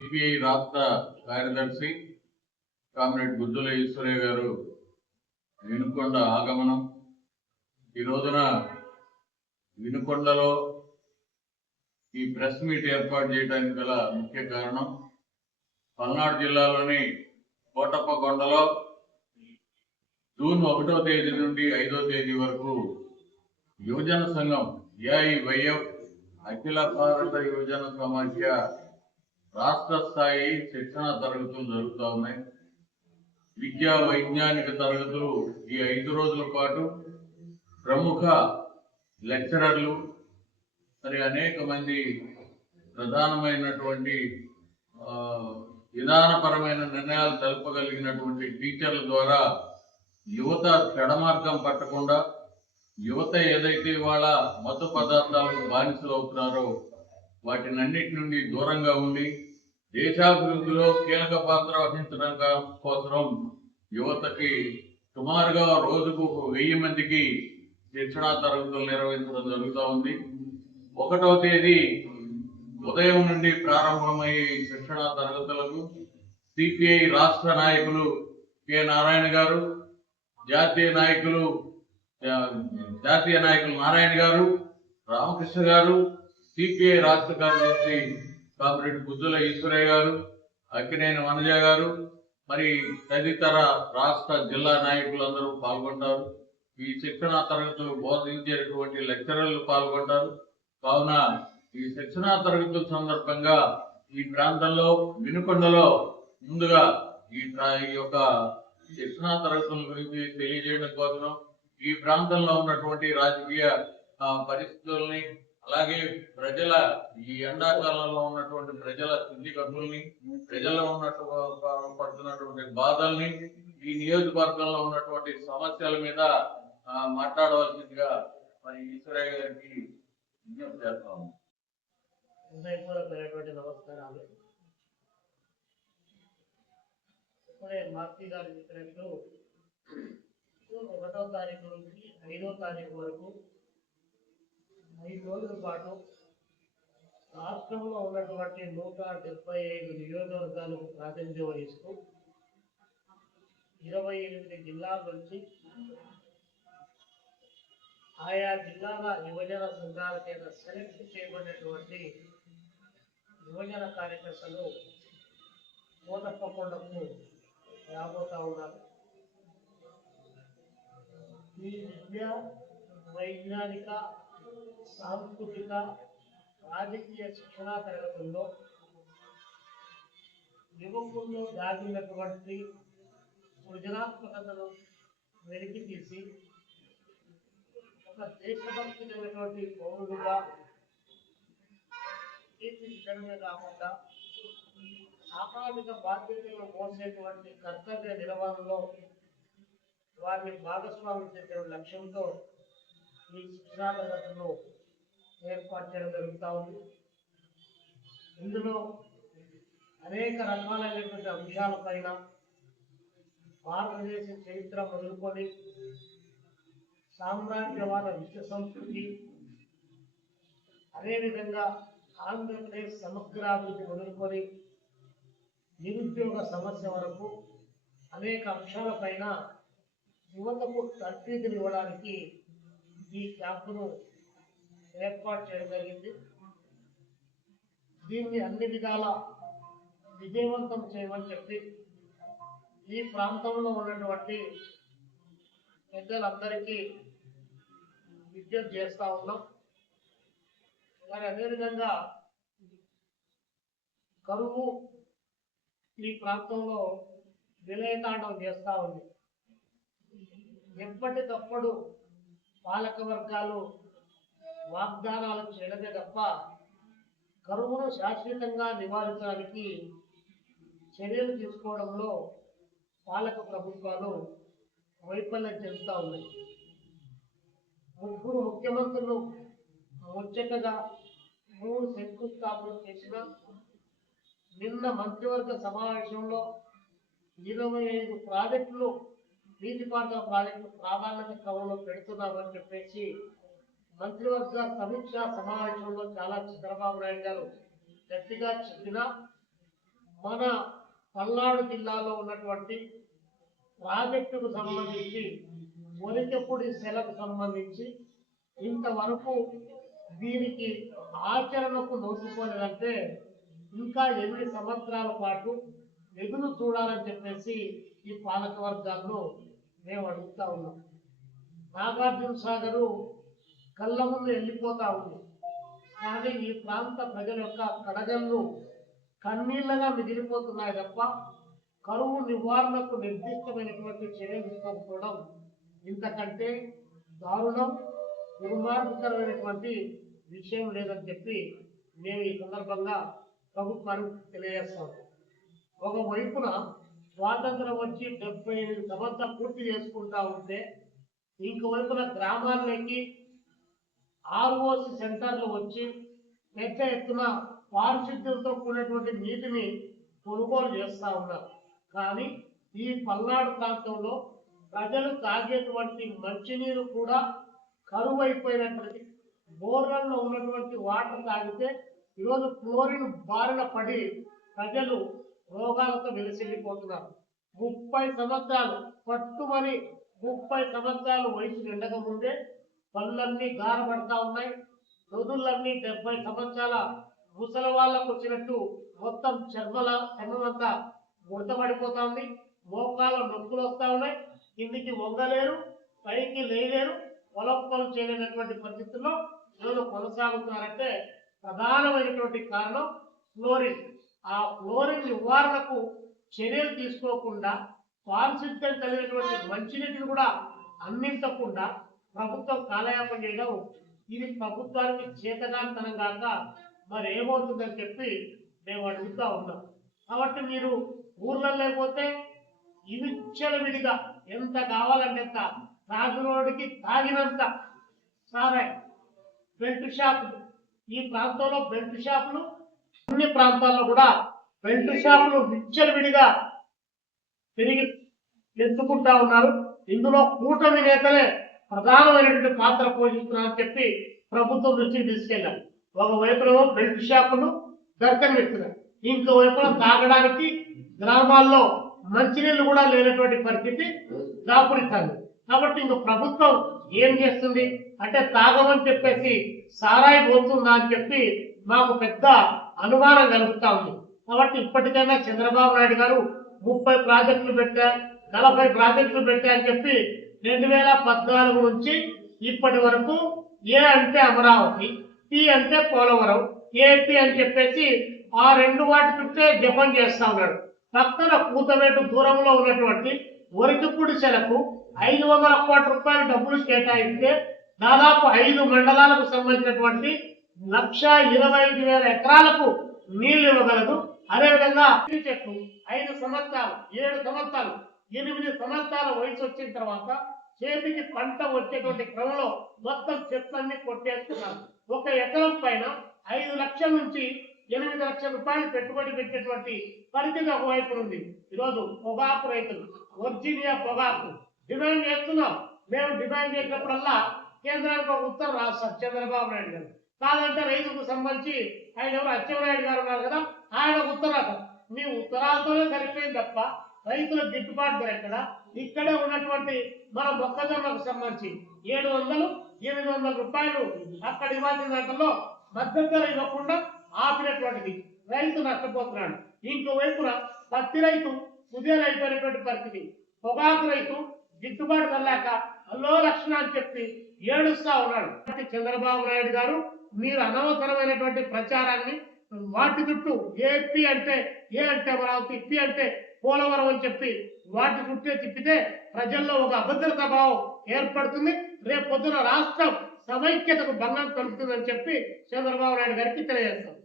CPI రాష్ట్ర కార్యదర్శి comrade Gujjula Eshwaraiah గారు వినుకొండ ఆగమనం. ఈ రోజున వినుకొండలో ఈ ప్రెస్ మీట్ ఏర్పాటు చేయడానికి గల ముఖ్య కారణం, పల్నాడు జిల్లాలోని కోటప్పకొండలో జూన్ 1వ తేదీ నుండి 5వ తేదీ వరకు యువజన సంఘం ఏఐవైఎఫ్ అఖిల భారత యువజన సమాఖ్య రాష్ట్ర స్థాయి శిక్షణా తరగతులు జరుగుతూ ఉన్నాయి. విద్యా వైజ్ఞానిక తరగతులు ఈ 5 రోజుల పాటు ప్రముఖ లెక్చరర్లు మరి అనేక మంది ప్రధానమైనటువంటి విధానపరమైన నిర్ణయాలు తెలుపగలిగినటువంటి టీచర్ల ద్వారా యువత చెడమార్గం పట్టకుండా, యువత ఏదైతే ఇవాళ మత్తు పదార్థాలకు బానిసలు అవుతున్నారో వాటినన్నిటి నుండి దూరంగా ఉండి దేశాభివృద్ధిలో కీలక పాత్ర వహించడం కోసం యువతకి సుమారుగా రోజుకు 1000 మందికి శిక్షణా తరగతులు నిర్వహించడం జరుగుతూ ఉంది. 1వ తేదీ ఉదయం నుండి ప్రారంభమయ్యే శిక్షణా తరగతులకు సిపిఐ రాష్ట్ర నాయకులు కె నారాయణ గారు, జాతీయ నాయకులు నారాయణ గారు, రామకృష్ణ గారు, సిపిఐ రాష్ట్ర కార్యదర్శి కామ్రేడ్ గుజ్జుల ఈశ్వరయ్య గారు, అక్కినేని వనజ గారు, మరి తదితర రాష్ట్ర జిల్లా నాయకులందరూ పాల్గొంటారు. ఈ శిక్షణా తరగతులు బోధించేటువంటి లెక్చరర్లు పాల్గొంటారు. కావున ఈ శిక్షణా తరగతుల సందర్భంగా ఈ ప్రాంతంలో వినుకొండలో ముందుగా ఈ యొక్క శిక్షణా తరగతుల గురించి తెలియజేయడం కోసం ఈ ప్రాంతంలో ఉన్నటువంటి రాజకీయ పరిస్థితుల్ని, అలాగే ప్రజల ఈ ఎండాకాలంలో ఉన్నటువంటి ప్రజల స్థితిగతుల్ని, ప్రజల్లో పడుతున్నటువంటి బాధల్ని, ఈ నియోజకవర్గంలో ఉన్నటువంటి సమస్యల మీద మాట్లాడవలసిందిగా మరి ఈశ్వరయ్య గారికి విజ్ఞప్తి చేస్తాము. నమస్కారాలు. ఇప్పుడే మార్తి గారు చెప్పినట్లు 1వ తారీఖు నుంచి 5వ తారీఖు వరకు 5 రోజుల పాటు రాష్ట్రంలో ఉన్నటువంటి 175 నియోజకవర్గాలకు ప్రాతినిధ్యం వహిస్తూ 28 జిల్లాల నుంచి ఆయా జిల్లాల యువజన సంఘాల చేత సెలెక్ట్ చేయబడినటువంటి యువజన కార్యకర్తలు కోటప్పకొండకు రాబోతా ఉన్నారు. ఈ విద్యా వైజ్ఞానిక సాంస్కృతిక రాజకీయ శిక్షణా తరగతుల్లో యువకుల్లో దాగినటువంటి సృజనాత్మకతను వెలికి తీసి ఒక దేశభక్తి కలిగినటువంటి పౌరుడుగా తీర్చిదిద్దడమే కాకుండా సామాజిక బాధ్యతలను మోసేటువంటి కర్తవ్య నిర్వహణలో వారిని భాగస్వామ్యం చేసే లక్ష్యంతో ఈ శిక్షణా తరగతులను ఏర్పాటు చేయడం జరుగుతూ ఉంది. ఇందులో అనేక రకాలైనటువంటి అంశాలపైన భారతదేశ చరిత్ర మొదలుకొని సామ్రాజ్యవాద విశ్వ సంస్కృతి, అదేవిధంగా ఆంధ్రప్రదేశ్ సమగ్రాభివృద్ధి మొదలుకొని నిరుద్యోగ సమస్య వరకు అనేక అంశాలపైన యువతకు తర్ఫీదునివ్వడానికి ఈ క్యాంపును ఏర్పాటు చేయడం జరిగింది. దీన్ని అన్ని విధాల విజయవంతం చేయమని చెప్పి ఈ ప్రాంతంలో ఉన్నటువంటి పెద్దలందరికీ విజ్ఞప్తి చేస్తూ ఉన్నాం. మరి అదేవిధంగా కరువు ఈ ప్రాంతంలో విలయతాండం చేస్తూ ఉంది. ఎప్పటికప్పుడు పాలక వర్గాలు వాగ్దానాలు చేయడమే తప్ప కరువును శాశ్వతంగా నివారించడానికి చర్యలు తీసుకోవడంలో పాలక ప్రభుత్వాలు వైఫల్యం చెందుతూ ఉన్నాయి. 3 ముఖ్యమంత్రులు ముచ్చటగా 3 శంకుస్థాపనలు చేసిన నిన్న మంత్రివర్గ సమావేశంలో 25 ప్రాజెక్టులు నీటిపారుదల ప్రాజెక్టులు ప్రాధాన్యత క్రమంలో పెడుతున్నామని చెప్పేసి మంత్రివర్గ సమీక్ష సమావేశంలో చాలా చంద్రబాబు నాయుడు గారు గట్టిగా చెప్పిన మన పల్నాడు జిల్లాలో ఉన్నటువంటి ప్రాజెక్టుకు సంబంధించి ఒలికెప్పుడు సెలకు సంబంధించి ఇంతవరకు దీనికి ఆచరణకు నోచుకోలేదంటే ఇంకా 8 సంవత్సరాల పాటు ఎదురు చూడాలని చెప్పేసి ఈ పాలక వర్గాల్లో మేము అడుగుతా ఉన్నాం. నాగార్జున సాగరు కళ్ళ ముందు వెళ్ళిపోతా ఉంది, కానీ ఈ ప్రాంత ప్రజల యొక్క కడగళ్ళు కన్నీళ్లగా మిగిలిపోతున్నాయి తప్ప కరువు నివారణకు నిర్దిష్టమైనటువంటి చర్యలు తీసుకోకపోవడం ఇంతకంటే దారుణం, దుర్మార్గకరమైనటువంటి విషయం లేదని చెప్పి మేము ఈ సందర్భంగా ప్రభుత్వానికి తెలియజేస్తాం. ఒకవైపున స్వాతంత్రం వచ్చి 78 సంవత్సరాలు పూర్తి చేసుకుంటా ఉంటే ఇంకోవైపున గ్రామాల్లోకి ఆర్ఓసి సెంటర్లు వచ్చి పెద్ద ఎత్తున పారిశుద్ధ్యంతో కూడినటువంటి నీటిని కొనుగోలు చేస్తా ఉన్నారు. కానీ ఈ పల్నాడు ప్రాంతంలో ప్రజలు తాగేటువంటి మంచినీరు కూడా కరువు అయిపోయినటువంటి బోర్లలో ఉన్నటువంటి వాటర్ తాగితే ఈరోజు క్లోరిన్ బారిన పడి ప్రజలు రోగాలతో వెలిసిల్లిపోతున్నారు. 30 సంవత్సరాలు పట్టుమని 30 సంవత్సరాలు వయసు నిండక ముందే పళ్ళన్నీ గారపడతా ఉన్నాయి. రోజులన్నీ 70 సంవత్సరాల ముసలి వాళ్ళకు వచ్చినట్టు మొత్తం చర్మమంతా ముడతపడిపోతా ఉంది. మోకాల నొప్పులు వస్తా ఉన్నాయి. కిందికి వంగలేరు, పైకి లేలేరు, పొలం చేయలేనటువంటి పరిస్థితుల్లో ఈరోజు కొనసాగుతున్నారంటే ప్రధానమైనటువంటి కారణం ఫ్లోరిన్. ఆ ఫ్లోరిన్ నివారణకు చర్యలు తీసుకోకుండా పారిశుద్ధ్యం కలిగినటువంటి మంచినీటిని కూడా అందించకుండా ప్రభుత్వం కాలయాపన చేయడం ఇది ప్రభుత్వానికి చేతగానితనం కాక మరి ఏమవుతుందని చెప్పి మేము అడుగుతా ఉన్నాం. కాబట్టి మీరు ఊర్లలో లేకపోతే ఇవి విడిగా ఎంత కావాలంటే ఎంత, తాగినోడికి తాగినంత సారాయి బెల్ట్ షాపులు, ఈ ప్రాంతంలో బెల్ట్ షాపులు, అన్ని ప్రాంతాల్లో కూడా బెల్ట్ షాపులు విడిగా తిరిగి ఎత్తుకుంటా ఉన్నారు. ఇందులో కూటమి నేతలే ప్రధానమైనటువంటి పాత్ర పోషిస్తున్నారని చెప్పి ప్రభుత్వం దృష్టికి తీసుకెళ్లారు. ఒకవైపునేమో బెల్ట్ షాపులు దర్శనమిస్తున్నారు, ఇంకోవైపున తాగడానికి గ్రామాల్లో మంచినీళ్ళు కూడా లేనటువంటి పరిస్థితి దాపురిస్తుంది. కాబట్టి ఇంక ప్రభుత్వం ఏం చేస్తుంది అంటే తాగమని చెప్పేసి సారాయి పోతుందా అని చెప్పి మాకు పెద్ద అనుమానం కలుగుతా ఉంది. కాబట్టి ఇప్పటికైనా చంద్రబాబు నాయుడు గారు 30 ప్రాజెక్టులు పెట్టా, 40 ప్రాజెక్టులు పెట్టా అని చెప్పి 2014 నుంచి ఇప్పటి వరకు ఏ అంటే అమరావతి, టీ అంటే పోలవరం, ఏపీ అని చెప్పేసి ఆ 2 వాటి చుట్టే జపం చేస్తా ఉన్నాడు. పక్కన కూతవేటు దూరంలో ఉన్నటువంటి ఒరికిపూడి సెలకు 500 కోట్ల రూపాయల డబ్బులు కేటాయిస్తే దాదాపు 5 మండలాలకు సంబంధించినటువంటి 1,25,000 ఎకరాలకు నీళ్లు ఇవ్వగలదు. అదేవిధంగా చెట్లు 5 సంవత్సరాలు, 7 సంవత్సరాలు, 8 సంవత్సరాల వయసు వచ్చిన తర్వాత చేతికి పంట వచ్చేటువంటి క్రమంలో మొత్తం చెట్లన్నీ కొట్టేస్తున్నారు. ఒక ఎకరం పైన 5 లక్షల నుంచి 8 లక్షల రూపాయలు పెట్టుబడి పెట్టేటువంటి పరిస్థితి ఒకవైపు ఉంది. ఈరోజు పొగాకు రైతులు వర్జీనియా పొగాకు డిమాండ్ చేస్తున్నాం. మేము డిమాండ్ చేసినప్పుడల్లా కేంద్రానికి ఒక ఉత్తరం రాస్తారు చంద్రబాబు నాయుడు గారు. కాదంటే రైతుకు సంబంధించి ఆయన ఎవరు అచ్చెన్నాయుడు గారు ఉన్నారు కదా, ఆయన ఉత్తరాలు మీ ఉత్తరాలతోనే సరిపోయింది తప్ప రైతుల గిట్టుబాటు ధర ఎక్కడ? ఇక్కడే ఉన్నటువంటి మన మొక్కజొన్నకు సంబంధించి 700-800 రూపాయలు అక్కడ ఇవ్వాల్సిన దాంట్లో మద్దతు ధర ఇవ్వకుండా ఆపినటువంటిది, రైతు నష్టపోతున్నాడు. ఇంకోవైపున పత్తి రైతు కుదేలు అయిపోయినటువంటి పరిస్థితి, పొగాకు రైతు గిట్టుబాటు ధరలేక అల్లో లక్షణ అని చెప్పి ఏడుస్తా ఉన్నాడు. చంద్రబాబు నాయుడు గారు మీరు అనవసరమైనటువంటి ప్రచారాన్ని వాటి చుట్టూ ఏపీ అంటే ఏ అంటే అమరావతి, పి అంటే పోలవరం అని చెప్పి వాటి చుట్టే తిప్పితే ప్రజల్లో ఒక అభద్రతా భావం ఏర్పడుతుంది. రేపు పొద్దున రాష్ట్రం సమైక్యతకు భంగం కలుగుతుందని చెప్పి చంద్రబాబు నాయుడు గారికి తెలియజేస్తాం.